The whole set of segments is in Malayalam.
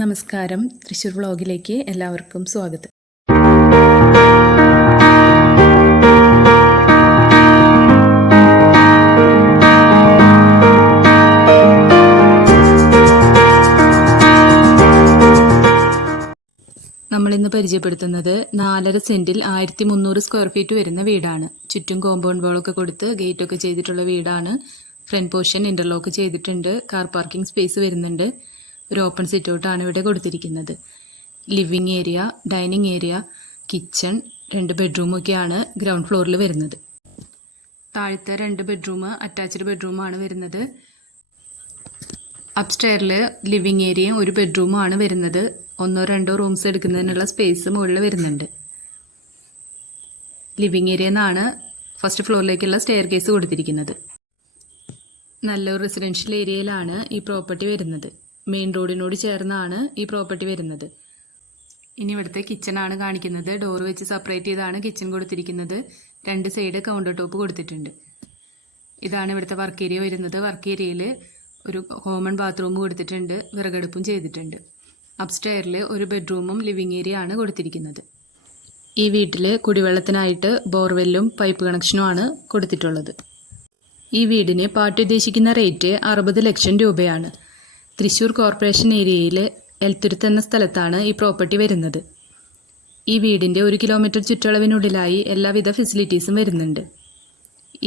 നമസ്കാരം. തൃശ്ശൂർ വ്ളോഗിലേക്ക് എല്ലാവർക്കും സ്വാഗതം. നമ്മളിന്ന് പരിചയപ്പെടുത്തുന്നത് നാലര സെന്റിൽ ആയിരത്തി മുന്നൂറ് സ്ക്വയർ ഫീറ്റ് വരുന്ന വീടാണ്. ചുറ്റും കോമ്പൗണ്ട് വാളൊക്കെ കൊടുത്ത് ഗേറ്റൊക്കെ ചെയ്തിട്ടുള്ള വീടാണ്. ഫ്രണ്ട് പോർഷൻ ഇന്റർലോക്ക് ചെയ്തിട്ടുണ്ട്. കാർ പാർക്കിംഗ് സ്പേസ് വരുന്നുണ്ട്. ഒരു ഓപ്പൺ സിറ്റ് ഔട്ടാണ് ഇവിടെ കൊടുത്തിരിക്കുന്നത്. Living area dining area kitchen രണ്ട് ബെഡ്റൂമൊക്കെയാണ് ഗ്രൗണ്ട് ഫ്ലോറിൽ വരുന്നത്. താഴത്തെ രണ്ട് ബെഡ്റൂം അറ്റാച്ച്ഡ് ബെഡ്റൂമാണ് വരുന്നത്. അപ്സ്റ്റെയറിൽ ലിവിങ് ഏരിയയും ഒരു ബെഡ്റൂമാണ് വരുന്നത്. ഒന്നോ രണ്ടോ റൂംസ് എടുക്കുന്നതിനുള്ള സ്പേസ് മുകളിൽ വരുന്നുണ്ട്. ലിവിങ് ഏരിയ എന്നാണ് ഫസ്റ്റ് ഫ്ലോറിലേക്കുള്ള സ്റ്റെയർ കേസ് കൊടുത്തിരിക്കുന്നത്. നല്ലൊരു റെസിഡൻഷ്യൽ ഏരിയയിലാണ് ഈ പ്രോപ്പർട്ടി വരുന്നത്. മെയിൻ റോഡിനോട് ചേർന്നാണ് ഈ പ്രോപ്പർട്ടി വരുന്നത്. ഇനി ഇവിടുത്തെ ആണ് കാണിക്കുന്നത്. ഡോർ വെച്ച് സെപ്പറേറ്റ് ചെയ്താണ് കിച്ചൺ കൊടുത്തിരിക്കുന്നത്. രണ്ട് സൈഡ് കൗണ്ടർ ടോപ്പ് കൊടുത്തിട്ടുണ്ട്. ഇതാണ് ഇവിടുത്തെ വർക്ക് ഏരിയ വരുന്നത്. വർക്ക് ഏരിയയിൽ ഒരു കോമൺ ബാത്റൂം കൊടുത്തിട്ടുണ്ട്. വിറകടുപ്പും ചെയ്തിട്ടുണ്ട്. അപ്സ്റ്റെയറിൽ ഒരു ബെഡ്റൂമും ലിവിങ് ഏരിയ ആണ് കൊടുത്തിരിക്കുന്നത്. ഈ വീട്ടിൽ കുടിവെള്ളത്തിനായിട്ട് ബോർവെല്ലും പൈപ്പ് കണക്ഷനുമാണ് കൊടുത്തിട്ടുള്ളത്. ഈ വീടിന് പാട്ടുദ്ദേശിക്കുന്ന റേറ്റ് അറുപത് ലക്ഷം രൂപയാണ്. തൃശ്ശൂർ കോർപ്പറേഷൻ ഏരിയയിലെ എൽത്തുരുത്ത് എന്ന സ്ഥലത്താണ് ഈ പ്രോപ്പർട്ടി വരുന്നത്. ഈ വീടിന്റെ ഒരു കിലോമീറ്റർ ചുറ്റളവിനുള്ളിലായി എല്ലാവിധ ഫെസിലിറ്റീസും വരുന്നുണ്ട്.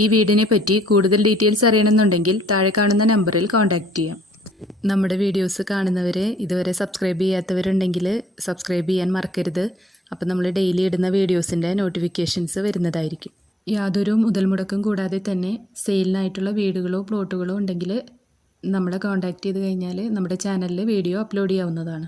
ഈ വീടിനെ പറ്റി കൂടുതൽ ഡീറ്റെയിൽസ് അറിയണമെന്നുണ്ടെങ്കിൽ താഴെ കാണുന്ന നമ്പറിൽ കോൺടാക്റ്റ് ചെയ്യാം. നമ്മുടെ വീഡിയോസ് കാണുന്നവരെ ഇതുവരെ സബ്സ്ക്രൈബ് ചെയ്യാത്തവരുണ്ടെങ്കിൽ സബ്സ്ക്രൈബ് ചെയ്യാൻ മറക്കരുത്. അപ്പം നമ്മൾ ഡെയിലി ഇടുന്ന വീഡിയോസിന്റെ നോട്ടിഫിക്കേഷൻസ് വരുന്നതായിരിക്കും. യാതൊരു മുതൽ മുടക്കും കൂടാതെ തന്നെ സെയിലിനായിട്ടുള്ള വീടുകളോ പ്ലോട്ടുകളോ ഉണ്ടെങ്കിൽ നമ്മളെ കോൺടാക്റ്റ് ചെയ്ത് കഴിഞ്ഞാൽ നമ്മുടെ ചാനലിൽ വീഡിയോ അപ്ലോഡ് ചെയ്യാവുന്നതാണ്.